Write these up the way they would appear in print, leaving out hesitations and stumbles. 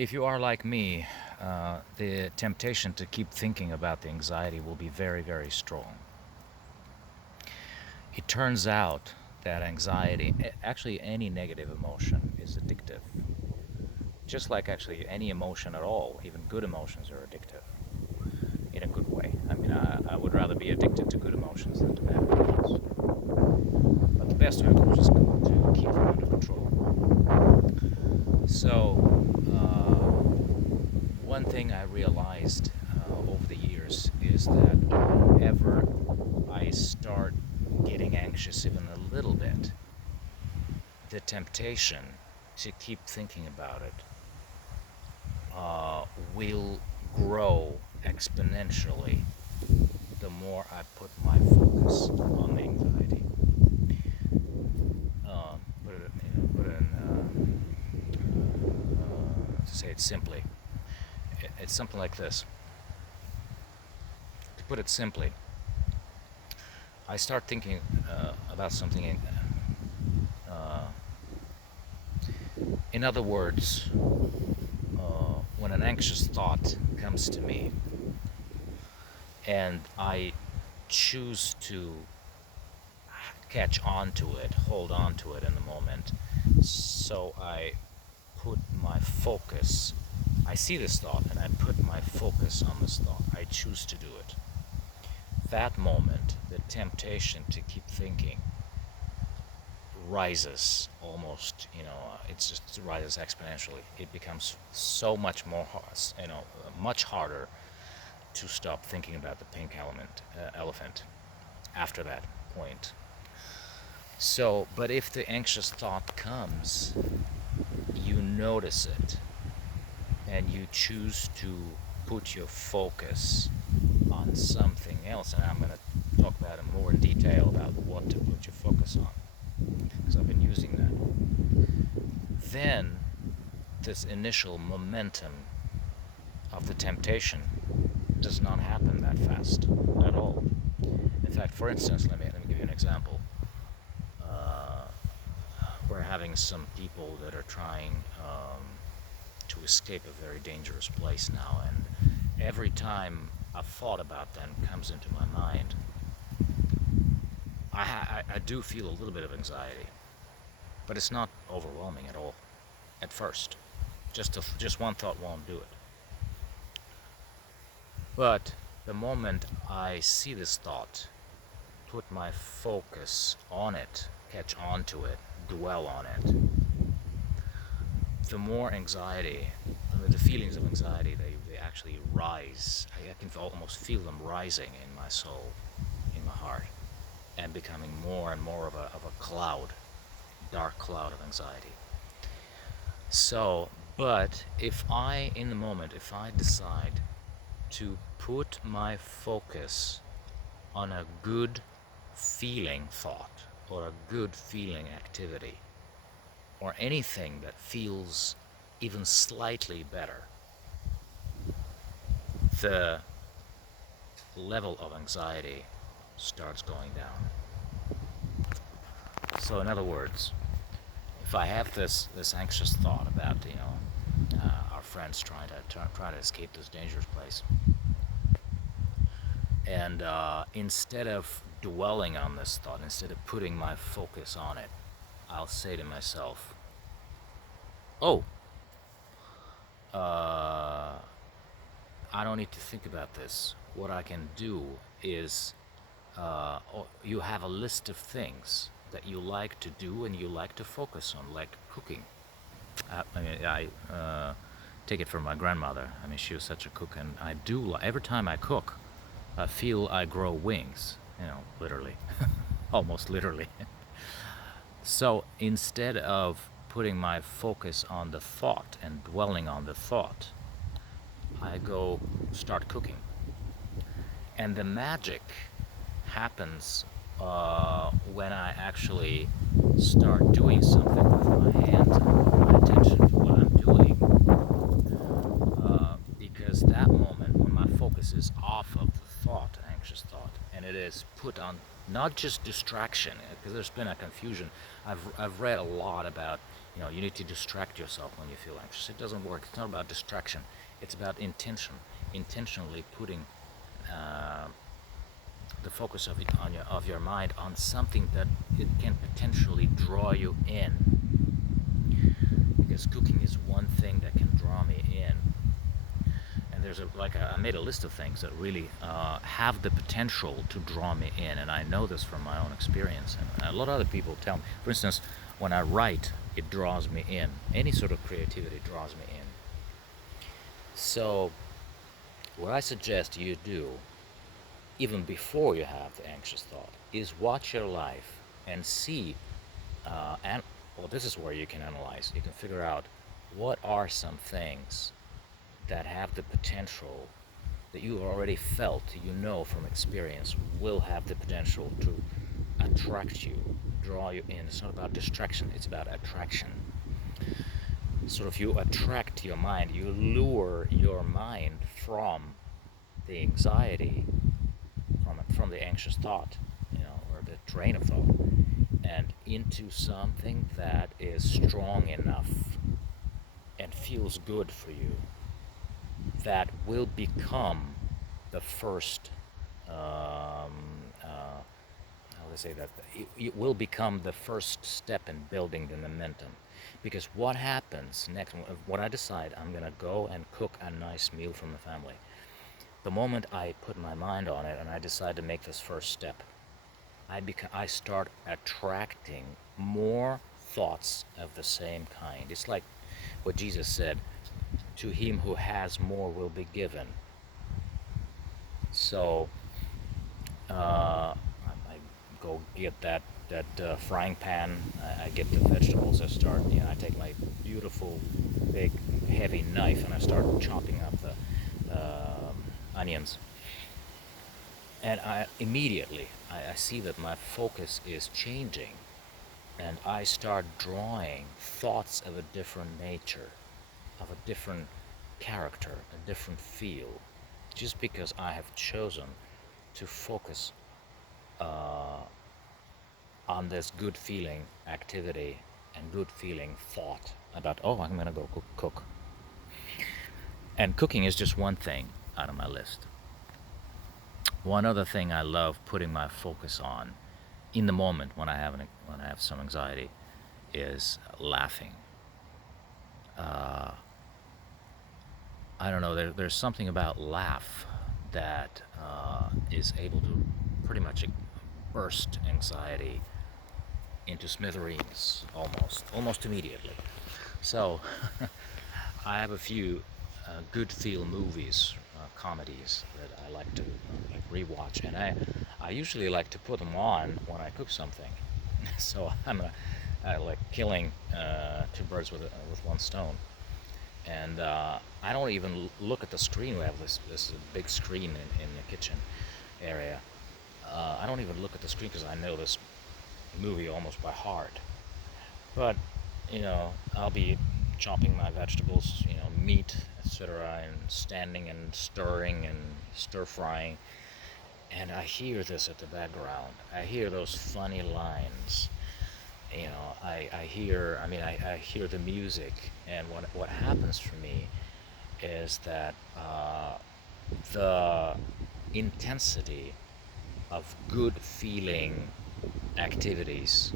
If you are like me, the temptation to keep thinking about the anxiety will be very, very strong. It turns out that anxiety, actually any negative emotion, is addictive. Just like actually any emotion at all, even good emotions are addictive in a good way. I mean, I would rather be addicted to good emotions than to bad emotions. But the best way, of course, is to keep them under control. So, one thing I realized over the years is that whenever I start getting anxious even a little bit, the temptation to keep thinking about it will grow exponentially the more I put my focus on the anxiety. Put it, to say it simply, it's something like this. To put it simply, I start thinking about something. In other words, when an anxious thought comes to me and I choose to catch on to it, hold on to it in the moment, so I put my focus. I see this thought and I put my focus on this thought. I choose to do it. That moment, the temptation to keep thinking rises almost, it just rises exponentially. It becomes so much more, much harder to stop thinking about the pink elephant after that point. So, but if the anxious thought comes, you notice it and you choose to put your focus on something else. And I'm going to talk about it more in detail about what to put your focus on, because I've been using that. Then this initial momentum of the temptation does not happen that fast at all. In fact, for instance, let me give you an example. We're having some people that are trying to escape a very dangerous place now, and every time a thought about them comes into my mind, I do feel a little bit of anxiety, but it's not overwhelming at all at first. Just one thought won't do it. But the moment I see this thought, put my focus on it, catch on to it, dwell on it, the more anxiety, the feelings of anxiety, they actually rise. I can almost feel them rising in my soul, in my heart, and becoming more and more of a cloud, dark cloud of anxiety. So, but in the moment, if I decide to put my focus on a good feeling thought or a good feeling activity or anything that feels even slightly better, the level of anxiety starts going down. So in other words, if I have this anxious thought about our friends trying to escape this dangerous place, and instead of dwelling on this thought, instead of putting my focus on it, I'll say to myself, "Oh, I don't need to think about this. What I can do is, you have a list of things that you like to do and you like to focus on, like cooking." I take it from my grandmother. I mean, she was such a cook, and I do. Every time I cook, I feel I grow wings. Literally, almost literally. So instead of putting my focus on the thought and dwelling on the thought, I go start cooking. And the magic happens when I actually start doing something with my hands and put my attention to what I'm doing. Because that moment when my focus is off of the thought, anxious thought, and it is put on not just distraction, because there's been a confusion. I've read a lot about You need to distract yourself when you feel anxious. It doesn't work. It's not about distraction. It's about intention. Intentionally putting uh, the focus of your mind on something that it can potentially draw you in. Because cooking is one thing that can draw me in. And there's I made a list of things that really have the potential to draw me in, and I know this from my own experience. And a lot of other people tell me. For instance, when I write, it draws me in. Any sort of creativity draws me in. So, what I suggest you do, even before you have the anxious thought, is watch your life and see. And well, this is where you can analyze. You can figure out what are some things that have the potential that you already felt, from experience, will have the potential to attract you, draw you in. It's not about distraction, it's about attraction. Sort of you attract your mind, you lure your mind from the anxiety, from the anxious thought, or the train of thought, and into something that is strong enough and feels good for you, that will become the first, how do I say that? It will become the first step in building the momentum. Because what happens next, when I decide I'm going to go and cook a nice meal for my family, the moment I put my mind on it and I decide to make this first step, I start attracting more thoughts of the same kind. It's like what Jesus said, to him who has more will be given. So I go get that frying pan. I get the vegetables. I take my beautiful big heavy knife and I start chopping up the onions. And I immediately I see that my focus is changing, and I start drawing thoughts of a different nature, of a different character, a different feel, just because I have chosen to focus uh, on this good feeling activity and good feeling thought about, oh, I'm gonna go cook. And cooking is just one thing out of my list. One other thing I love putting my focus on in the moment when I have some anxiety is laughing. I don't know. There's something about laugh that is able to pretty much burst anxiety into smithereens almost immediately. So I have a few good feel movies, comedies that I like to rewatch, and I usually like to put them on when I cook something. So I like killing two birds with one stone. And I don't even look at the screen. We have this big screen in the kitchen area. I don't even look at the screen because I know this movie almost by heart. But I'll be chopping my vegetables, meat, etc., and standing and stirring and stir frying, and I hear this at the background. I hear those funny lines. I hear the music, and what happens for me is that the intensity of good feeling activities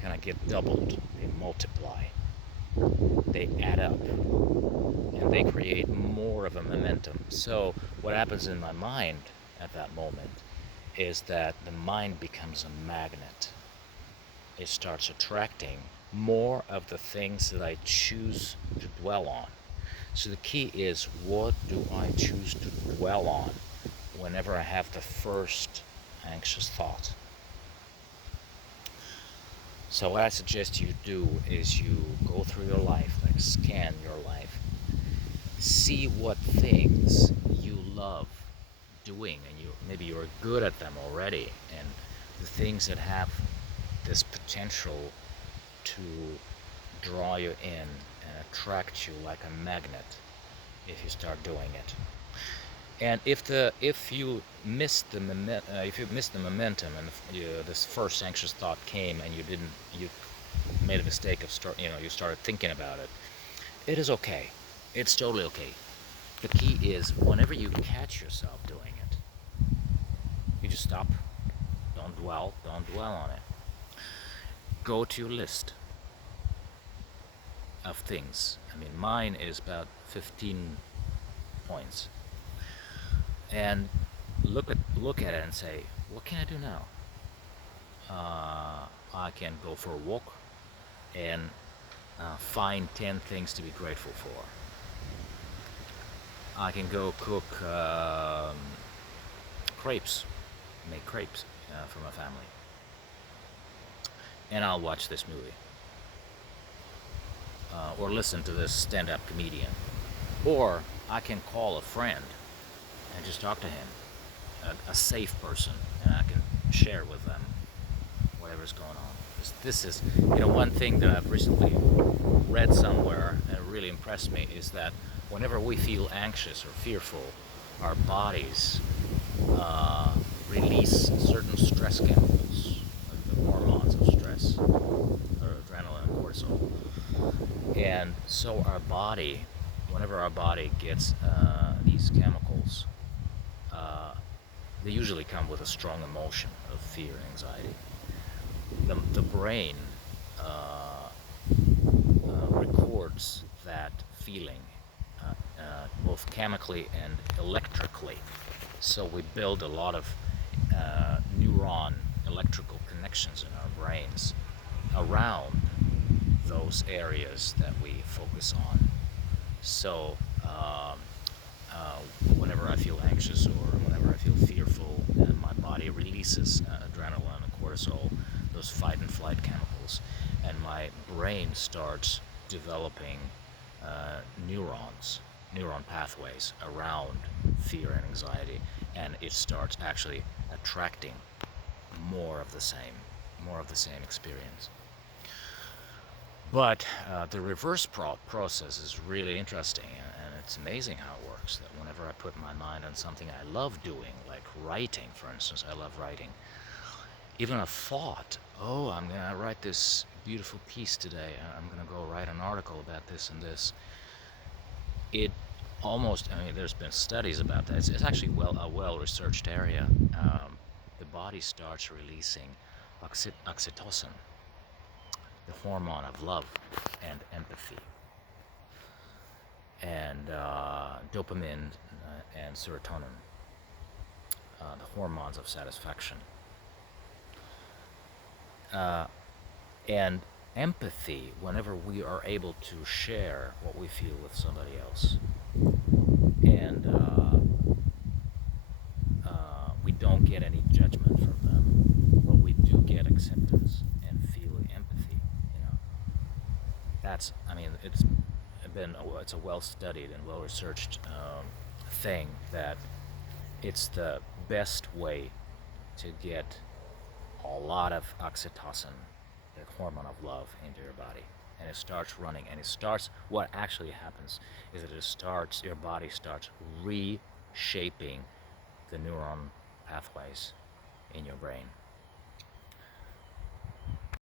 kind of get doubled. They multiply, they add up, and they create more of a momentum. So what happens in my mind at that moment is that the mind becomes a magnet. It starts attracting more of the things that I choose to dwell on. So the key is, what do I choose to dwell on whenever I have the first anxious thought? So what I suggest you do is you go through your life, like scan your life, see what things you love doing, and maybe you're good at them already, and the things that have this potential to draw you in and attract you like a magnet if you start doing it. And if you miss the momentum and this first anxious thought came and you made a mistake of you started thinking about it, it is okay. It's totally okay. The key is whenever you catch yourself doing it, you just stop. Don't dwell on it. Go to your list of things. I mean, mine is about 15 points. And look at it and say, what can I do now? I can go for a walk and find 10 things to be grateful for. I can go cook crepes, make crepes for my family, and I'll watch this movie or listen to this stand-up comedian, or I can call a friend and just talk to him, a safe person, and I can share with them whatever's going on. This is, one thing that I've recently read somewhere and it really impressed me is that whenever we feel anxious or fearful, our bodies release certain stress chemicals, like the hormones of stress, or adrenaline and cortisol. And so our body, whenever our body gets these chemicals, they usually come with a strong emotion of fear and anxiety. The brain records that feeling both chemically and electrically. So we build a lot of neuron electrical connections in our brains around those areas that we focus on. So whenever I feel anxious or whenever I feel fearful, my body releases adrenaline and cortisol, those fight and flight chemicals, and my brain starts developing neuron pathways around fear and anxiety, and it starts actually attracting more of the same experience. But the reverse process is really interesting, and it's amazing how it works. That whenever I put my mind on something I love doing, like writing, for instance, I love writing. Even a thought, oh, I'm gonna write this beautiful piece today. I'm gonna go write an article about this and this. It almost, I mean, there's been studies about that. It's actually a well-researched area. The body starts releasing oxytocin, the hormone of love and empathy, and dopamine and serotonin, the hormones of satisfaction. And empathy, whenever we are able to share what we feel with somebody else, and we don't get any judgment from them, but we do get acceptance and feeling empathy. That's, I mean, it's a well-studied and well-researched thing that it's the best way to get a lot of oxytocin, the hormone of love, into your body. And it starts running, and what actually happens is that your body starts reshaping the neuron pathways in your brain.